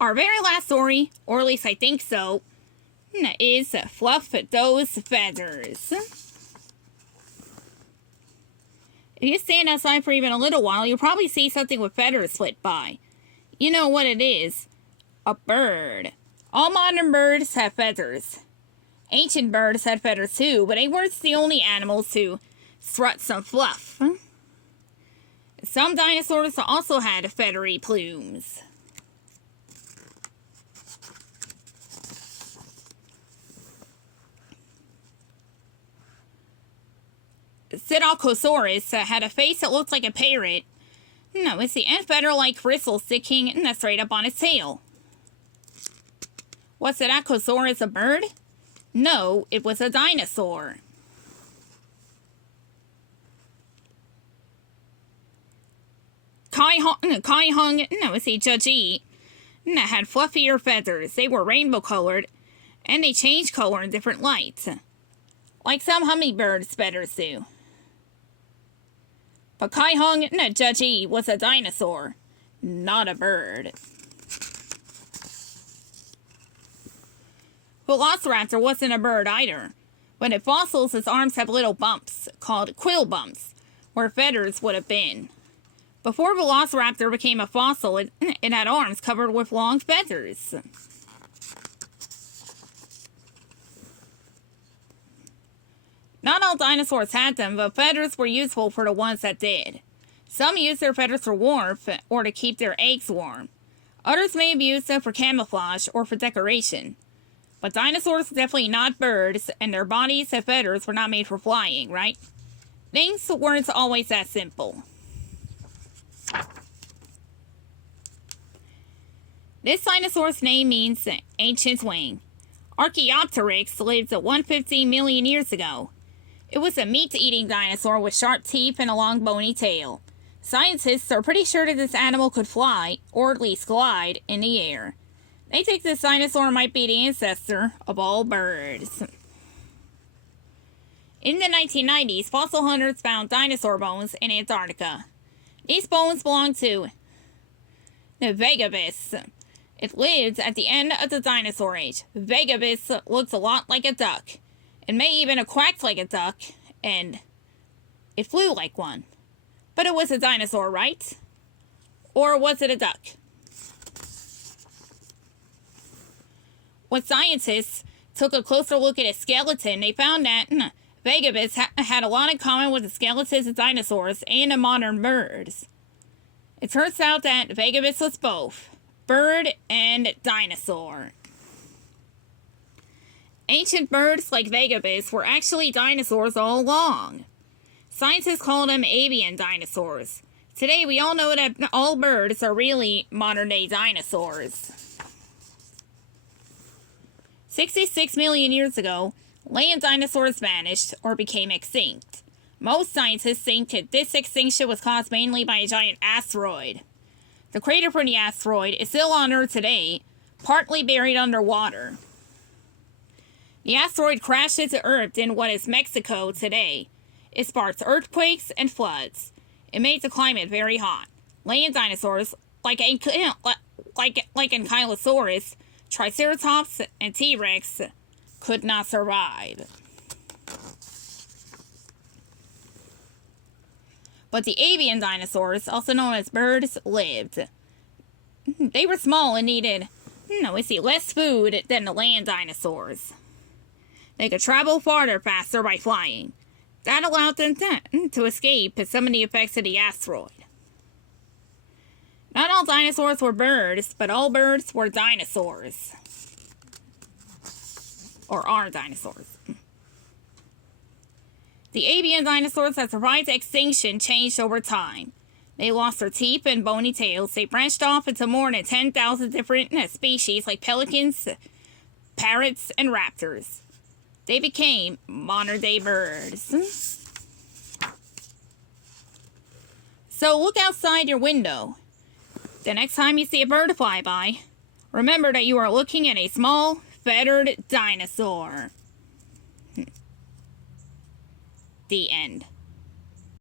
Our very last story, or at least I think so, is Fluff Those Feathers. If you stand outside for even a little while, you'll probably see something with feathers flit by. You know what it is. A bird. All modern birds have feathers. Ancient birds had feathers too, but they weren't the only animals to strut some fluff. Some dinosaurs also had feathery plumes. Inkysora had a face that looked like a parrot. No, it's the end feather-like bristles sticking straight up on its tail. Was Inkysora a bird? No, it was a dinosaur. It's a judgy. Had fluffier feathers. They were rainbow-colored, and they changed color in different lights, like some hummingbirds' feathers do. But Judgy was a dinosaur, not a bird. Velociraptor wasn't a bird either. When it fossils, its arms have little bumps, called quill bumps, where feathers would have been. Before Velociraptor became a fossil, it had arms covered with long feathers. Not all dinosaurs had them, but feathers were useful for the ones that did. Some used their feathers for warmth, or to keep their eggs warm. Others may have used them for camouflage or for decoration. But dinosaurs are definitely not birds, and their bodies and feathers were not made for flying, right? Things weren't always that simple. This dinosaur's name means ancient wing. Archaeopteryx lived 115 million years ago. It was a meat-eating dinosaur with sharp teeth and a long bony tail. Scientists are pretty sure that this animal could fly, or at least glide, in the air. They think this dinosaur might be the ancestor of all birds. In the 1990s, fossil hunters found dinosaur bones in Antarctica. These bones belong to the Vegabis. It lived at the end of the dinosaur age. Vegabis looks a lot like a duck. It may even have quacked like a duck, and it flew like one. But it was a dinosaur, right? Or was it a duck? When scientists took a closer look at its skeleton, they found that Vegabis had a lot in common with the skeletons of dinosaurs and of modern birds. It turns out that Vegabis was both bird and dinosaur. Ancient birds like Vegabis were actually dinosaurs all along. Scientists call them avian dinosaurs. Today we all know that all birds are really modern-day dinosaurs. 66 million years ago, land dinosaurs vanished or became extinct. Most scientists think that this extinction was caused mainly by a giant asteroid. The crater for the asteroid is still on Earth today, partly buried underwater. The asteroid crashed into Earth in what is Mexico today. It sparked earthquakes and floods. It made the climate very hot. Land dinosaurs, like Ankylosaurus, Triceratops, and T-Rex, could not survive. But the avian dinosaurs, also known as birds, lived. They were small and needed, less food than the land dinosaurs. They could travel farther faster by flying. That allowed them to escape some of the effects of the asteroid. Not all dinosaurs were birds, but all birds were dinosaurs. Or are dinosaurs. The avian dinosaurs that survived extinction changed over time. They lost their teeth and bony tails. They branched off into more than 10,000 different species like pelicans, parrots, and raptors. They became modern-day birds. So look outside your window. The next time you see a bird fly by, remember that you are looking at a small, feathered dinosaur. The end.